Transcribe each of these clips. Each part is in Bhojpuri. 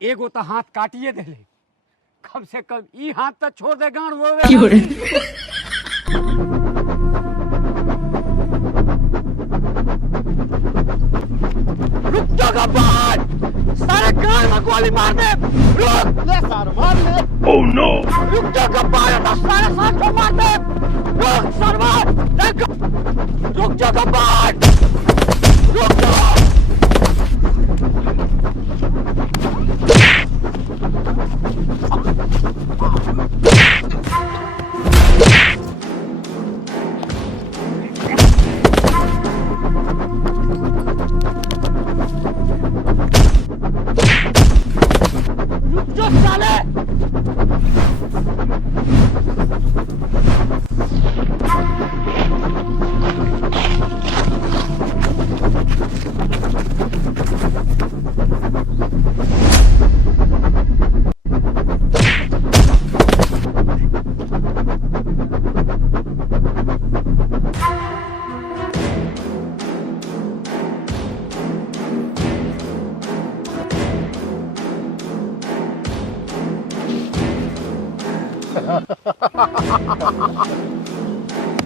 एगो तो हाथ काटिए देले, कम से कम ई हाथ तो छोड़ दे गांड वो रुक जा गब्बर, सारे गांड में गोली मार दे। रुक ले सर मार ले। ओह नो, रुक जा गब्बर, तो सारे साथ को मार दे। रुक सर मार, रुक जा गब्बर, रुक जा।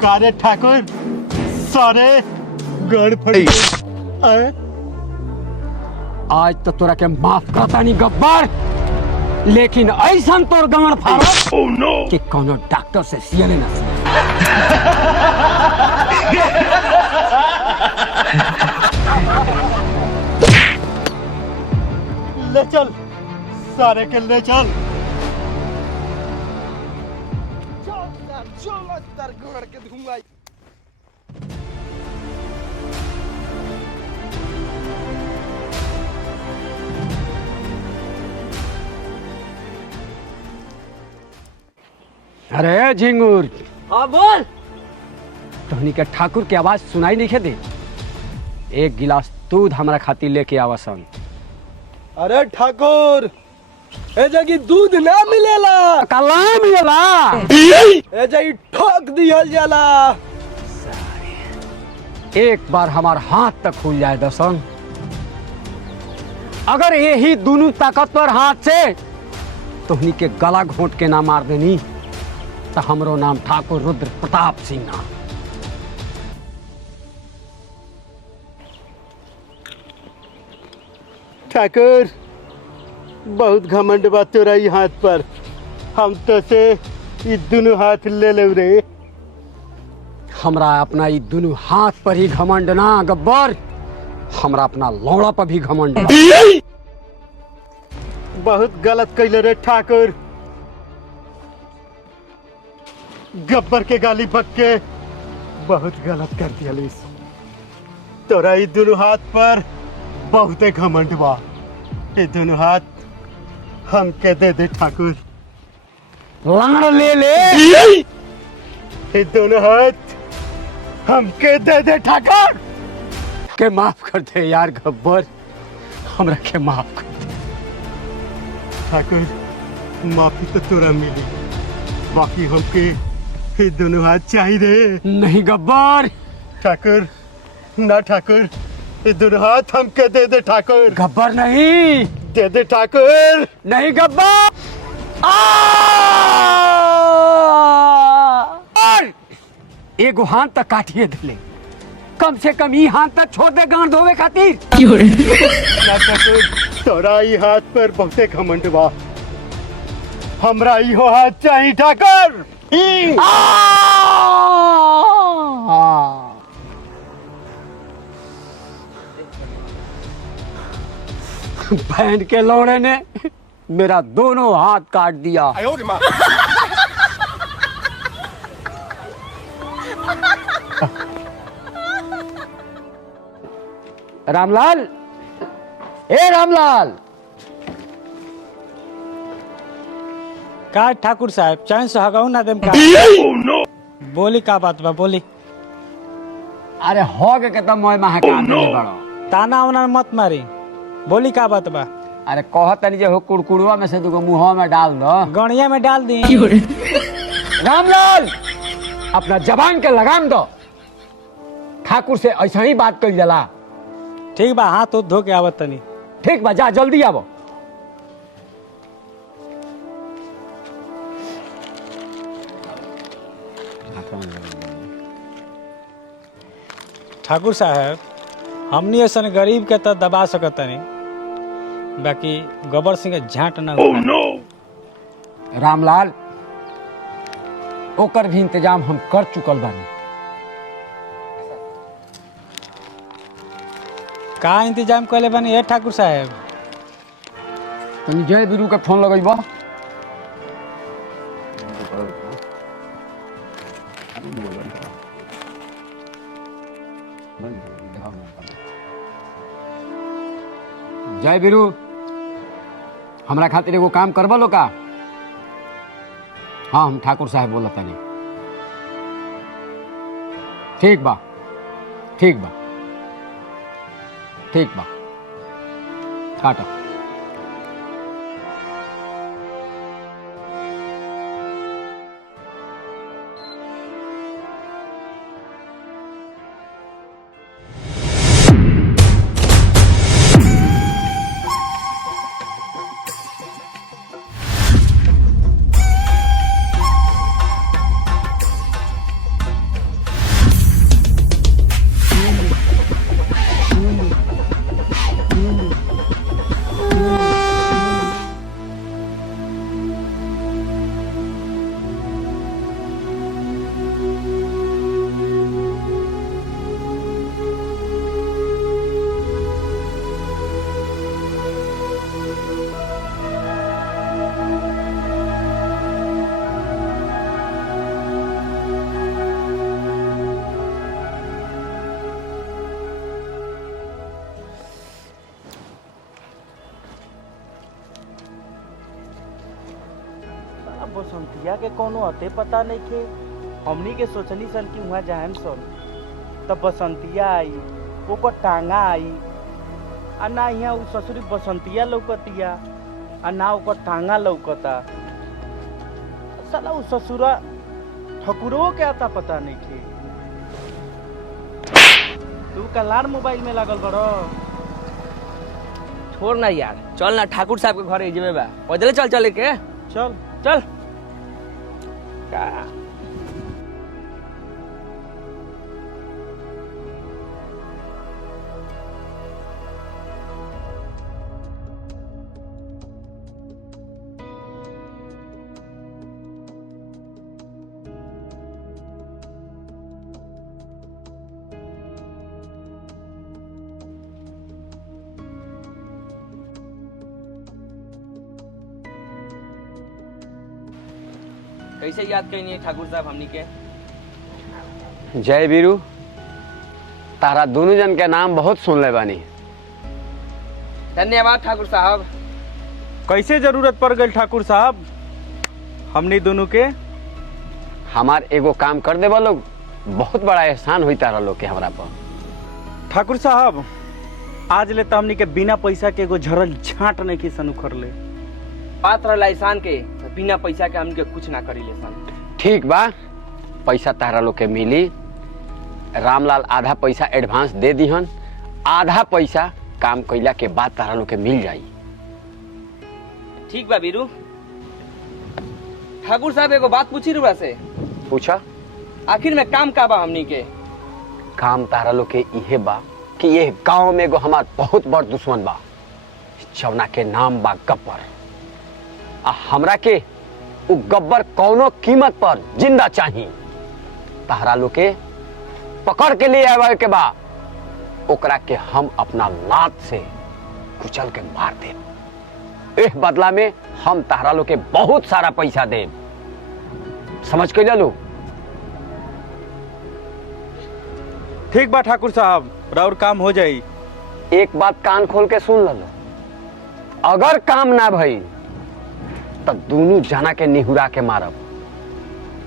कारे ठाकुर सारे गड़ फटे। आज तो तोरा के माफ करता नहीं गब्बर, लेकिन ऐसा तोर गांड फाड़ कि कोनो डॉक्टर से सियले ना ले चल सारे के ले चल। अरे झिंगुर, हाँ बोल। तोहनी के ठाकुर की आवाज सुनाई नहीं दे? एक गिलास दूध हमारा खातिर लेके आवसन। अरे ठाकुर ए जगी दूध ना मिलेला, कला मिलेला, ए जगी ठोक दियल जाला। एक बार हमार हाथ तक खुल जाए दसन, अगर यही दोनों ताकतवर हाथ से तोहनी के गला घोंट के ना मार देनी तो हमरो नाम ठाकुर रुद्र प्रताप सिंह ना। ठाकुर बहुत घमंड बा तोरा ई हाथ पर, हम तो से ई दोनों हाथ ले ले रे। हमरा अपना ई दोनों हाथ पर ही घमंड ना गब्बर, हमरा अपना लौड़ा पर भी घमंड बा। बहुत गलत कैले रे ठाकुर, गब्बर के गाली बक के बहुत गलत कर दिया। तोरा ई दोनों हाथ पर बहुते घमंड बा, ये दोनों हाथ हमके दे दे ठाकुर। लाड़ ले ले, ये दोनों हाथ हमके दे दे ठाकुर। के माफ कर दे यार गब्बर, हमरा के माफ कर दे। ठाकुर माफी तो तोरा मिली, बाकी हमके ये दोनों हाथ चाहिए रे। नहीं गब्बर, ठाकुर ना ठाकुर, ये दोनों हाथ हमके दे दे ठाकुर। गब्बर नहीं, दे दे ठाकुर। नहीं गब्बर। एगो हाथ तक काटिए दिले, कम से कम ई हाथ तक छोड़ दे गांड धोवे खातिर। ना ठाकुर, तोरा ई हाथ पर बहुते घमंड बा, हमरा इहो हाथ चाहिए ठाकुर। बैंड के लौड़े ने मेरा दोनों हाथ काट दिया। रामलाल, ए रामलाल। का ठाकुर साहब चैन से हगाऊ ना देम का? बोली का बात बा बोली। अरे हो के तो मोय महाकाल नहीं बड़ो, ताना उना मत मारी, बोली का बात बा? अरे कहत नहीं जो कुड़कुड़वा में से दुगो मुंह में डाल दो, गणिया में डाल दी। रामलाल अपना जबान के लगाम दो, ठाकुर से ऐसा ही बात कर जला। ठीक बा, हाथ धो के आवत तनी। ठीक बा, जा जल्दी आवो। ठाकुर साहब हमनी ऐसा गरीब के तो दबा सकता नहीं, बाकी गोबर सिंह के झांट ना रामलाल ओकर भी इंतजाम हम कर चुकल बानी। का इंतजाम कैले बानी ए ठाकुर साहब? तनी जय बीरू के फोन लगैबा। जय बीरू, हमरा खातिर एगो काम करबा लो का? हाँ हम ठाकुर साहब बोलत तानी। ठीक बा ठीक बा ठीक बा, काटा। बसंतिया के कोनो अते पता नहीं थे। हमनी के सोचनी सन कि वहाँ जाएम सन तब बसंतिया आई, ओकर टांगा आई, आ ना यहाँ उ ससुरी बसंतिया लौकतिया आ ना ओकर टांगा लौकता। साला उ ससुरा ठकुरो के आता पता नहीं थे। तू कलार मोबाइल में लागल बड़ो। छोड़ ना यार, चल ना ठाकुर साहब के घर जेबे बा, पैदल चल चले के। चल चल का कैसे याद करेंगे ठाकुर साहब हमनी के? जय बीरू, तारा दोनों जन के नाम बहुत सुन ले बानी। धन्यवाद ठाकुर साहब। कैसे जरूरत पड़ गई ठाकुर साहब हमनी दोनों के? हमार एगो काम कर देवा लोग, बहुत बड़ा एहसान हुई तारा लोग के हमरा पर। ठाकुर साहब आज ले तो हमनी के बिना पैसा के एगो झरल झांट नहीं की सन उखड़ ले। बात रहला एहसान के, बिना पैसा के हमके कुछ ना करी ले सन। ठीक बा, पैसा तारा लोग के मिली। रामलाल आधा पैसा एडवांस दे दीहन, आधा पैसा काम कइला के बाद तारा लोग के मिल जाई। ठीक बा बीरू। ठाकुर साहब एगो बात पूछी रुआ से। पूछा। आखिर में काम का बा हमनी के? काम तारा लोग के इहे बा कि ये गांव में एगो हमार बहुत बड़ दुश्मन बा, जौना के नाम बा गब्बर। आ हमरा के उ गब्बर कौनो कीमत पर जिंदा चाहिए। तारा लोग के पकड़ के ले आवे के बा, ओकरा के हम अपना लात से कुचल के मार दे। एह बदला में हम तारा लोग के बहुत सारा पैसा दे। समझ के लो? ठीक बा ठाकुर साहब, राउर काम हो जाई। एक बात कान खोल के सुन लो, अगर काम ना भई तो दोनों जना के निहुरा के मारब।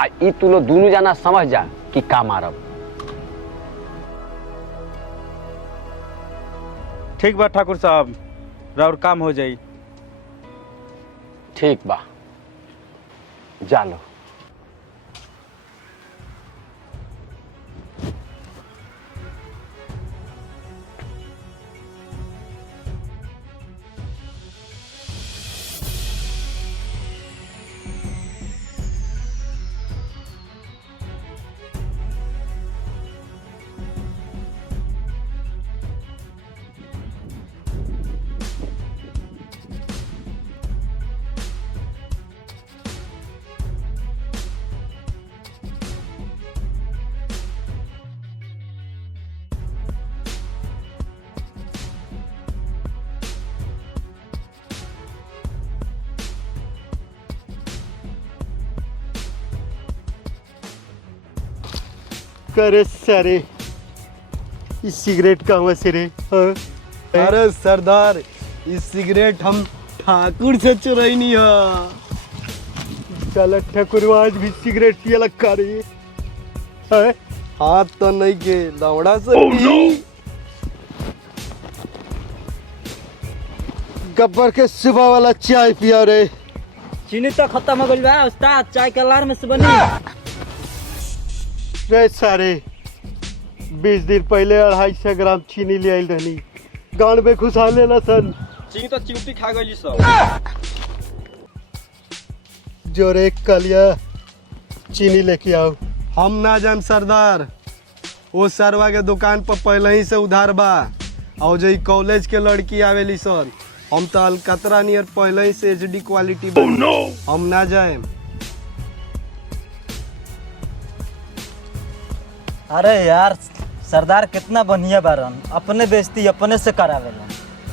आ ई तू लोग दोनों जना समझ जा कि का मारब। ठीक बा ठाकुर साहब, राउर काम हो जाई। ठीक बा, जा लो। करे सारे इस सिगरेट कहवा से रे हाँ? अरे सरदार इस सिगरेट हम ठाकुर से चुराई है। साला ठकुरवा आज भी सिगरेट पियला का रही है हाथ तो नहीं के दौड़ा से पी। गब्बर के सुबह वाला चाय पिया रे। चीनी तो खत्म हो गई बा उस्ताद, चाय के अलार में से बनी। रे सारे 20 दिन पहले 250 ग्राम चीनी ले आइल रहनी, गांड में घुसा लेना सन। चीनी तो चिमटी खा गई सब। जोरे कलिया चीनी लेके आओ। हम ना जाम सरदार, वो सरवा के दुकान पर पहले ही से उधार बा। और जो कॉलेज के लड़की आवेली सन, हम तो अलकतरा नियर पहले ही से HD क्वालिटी बा। हम ना जाए। अरे यार सरदार कितना बढ़िया बारन, अपने बेइज्जती अपने से करावेला।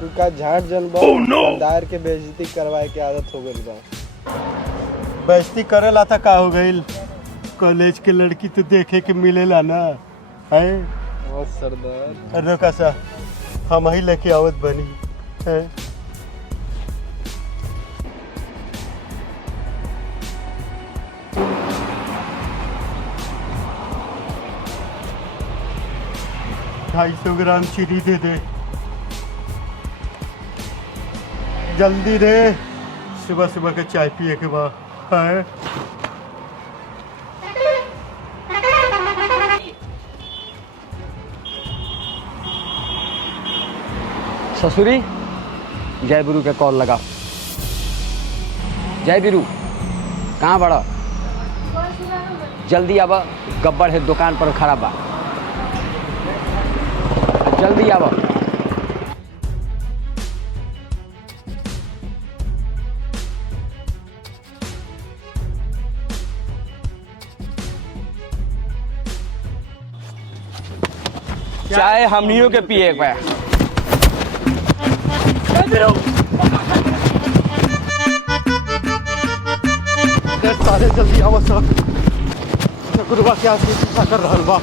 तू का झाट जनबा सरदार के बेइज्जती करवाए के आदत हो गई बा। बेइज्जती करेला था का हो गईल? कॉलेज के लड़की तो देखे के मिलेला ना है। और सरदार रुका सा हम ही लेके आवत बनी है। ढाई 250 ग्राम चीनी दे दे, जल्दी दे, सुबह सुबह के चाय पिए के बाद है। ससुरी जय बिरू के कॉल लगा। जय बिरू कहाँ बड़ा? जल्दी आब, गब्बर है दुकान पर खड़ा बा, जल्दी आब। चाय हमनियों के पिए पे। सारे जल्दी आओ सब, ठकुरवा के आदमी पीछा कर रहल बा।